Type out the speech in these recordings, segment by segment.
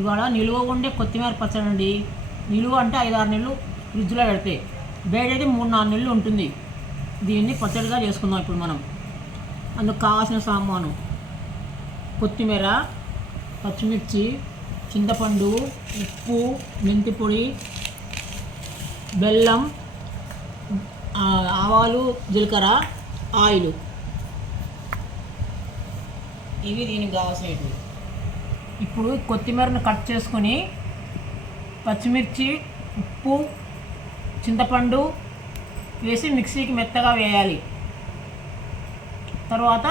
ఇవాళ నిలువ ఉండే కొత్తిమీర పచ్చడి అండి. నిలువ అంటే 5-6 నెలలు ఫ్రిడ్జ్లో పెడితే, వేడైతే 3-4 నెలలు ఉంటుంది. దీన్ని పచ్చడిగా చేసుకుందాం ఇప్పుడు మనం. అందుకు కావాల్సిన సామాను: కొత్తిమీర, పచ్చిమిర్చి, చింతపండు, ఉప్పు, మెంతి పొడి, బెల్లం, ఆవాలు, జీలకర్ర, ఆయిల్. ఇవి దీనికి కావాల్సినవి. ఇప్పుడు కొత్తిమీరను కట్ చేసుకొని పచ్చిమిర్చి, ఉప్పు, చింతపండు వేసి మిక్సీకి మెత్తగా వేయాలి. తర్వాత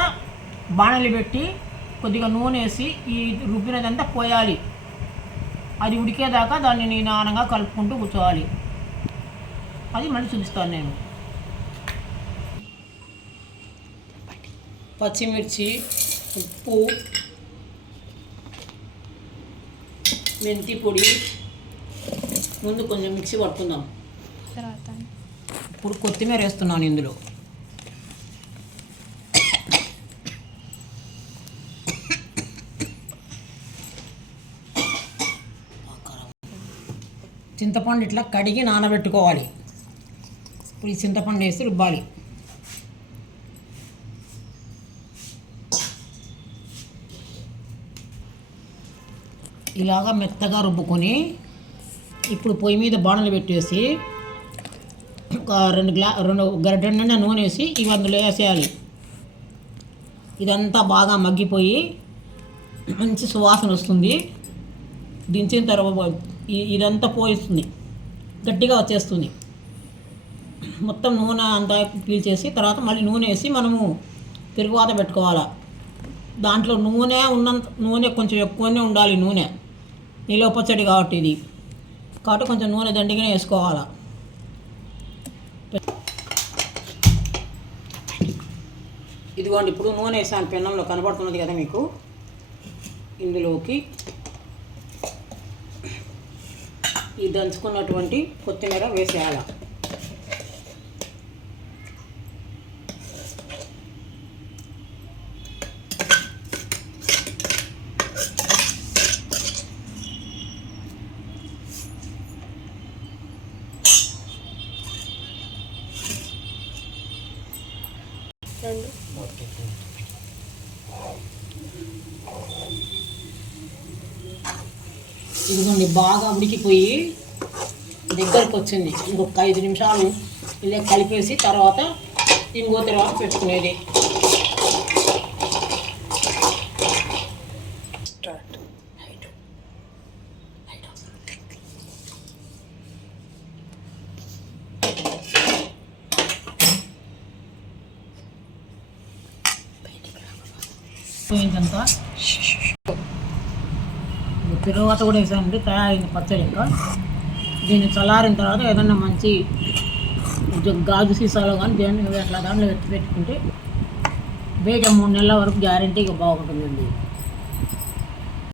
బాణలి పెట్టి కొద్దిగా నూనె వేసి ఈ రుబ్బినదంతా పోయాలి. అది ఉడికేదాకా దాన్ని నిదానంగా కలుపుకుంటూ కూర్చోవాలి. అది మళ్ళీ చూపిస్తాను నేను. పచ్చిమిర్చి, ఉప్పు, మెంతి పొడి ముందు కొంచెం మిక్సీ పట్టుకుందాం. తర్వాత ఇప్పుడు కొత్తిమీర వేస్తున్నాను ఇందులో. చింతపండు ఇట్లా కడిగి నానబెట్టుకోవాలి. ఇప్పుడు ఈ చింతపండు వేసి రుబ్బాలి. ఇలాగా మెత్తగా రుబ్బుకొని ఇప్పుడు పొయ్యి మీద బాణలు పెట్టేసి ఒక 2 గరిటె నిండా నూనె వేసి ఇవి అందులో వేసేయాలి. ఇదంతా బాగా మగ్గిపోయి మంచి సువాసన వస్తుంది. దించిన తర్వాత ఇదంతా పోయిస్తుంది, గట్టిగా వచ్చేస్తుంది. మొత్తం నూనె అంతా పీల్చేసి తర్వాత మళ్ళీ నూనె వేసి మనము తిరుగువాత పెట్టుకోవాలి. దాంట్లో నూనె కొంచెం ఎక్కువనే ఉండాలి. నూనె నిలువ పచ్చడి కాబట్టి ఇది కాబట్టి కొంచెం నూనె దండిగానే వేసుకోవాలి. ఇదిగోండి, ఇప్పుడు నూనె వేసాను. పెన్నంలో కనబడుతున్నది కదా మీకు. ఇందులోకి ఈ దంచుకున్నటువంటి కొత్తిమీర వేసేయాలి. ఇదిగోండి, బాగా ఉడికిపోయి దగ్గరకు వచ్చింది. ఇంకొక 5 నిమిషాలు ఇలా కలిపేసి తర్వాత ఇంకో తర్వాత పెట్టుకునేది. పోయిందంతా తిరువాత కూడా వేసామండి. తయారైంది పచ్చడి. ఇంకా దీన్ని చల్లారిన తర్వాత ఏదన్నా మంచి గాజు సీసాలో కానీ దేన్ని అట్లా దాంట్లో పెట్టుకుంటే బయట 3 నెలల వరకు గ్యారంటీగా బాగుంటుందండి.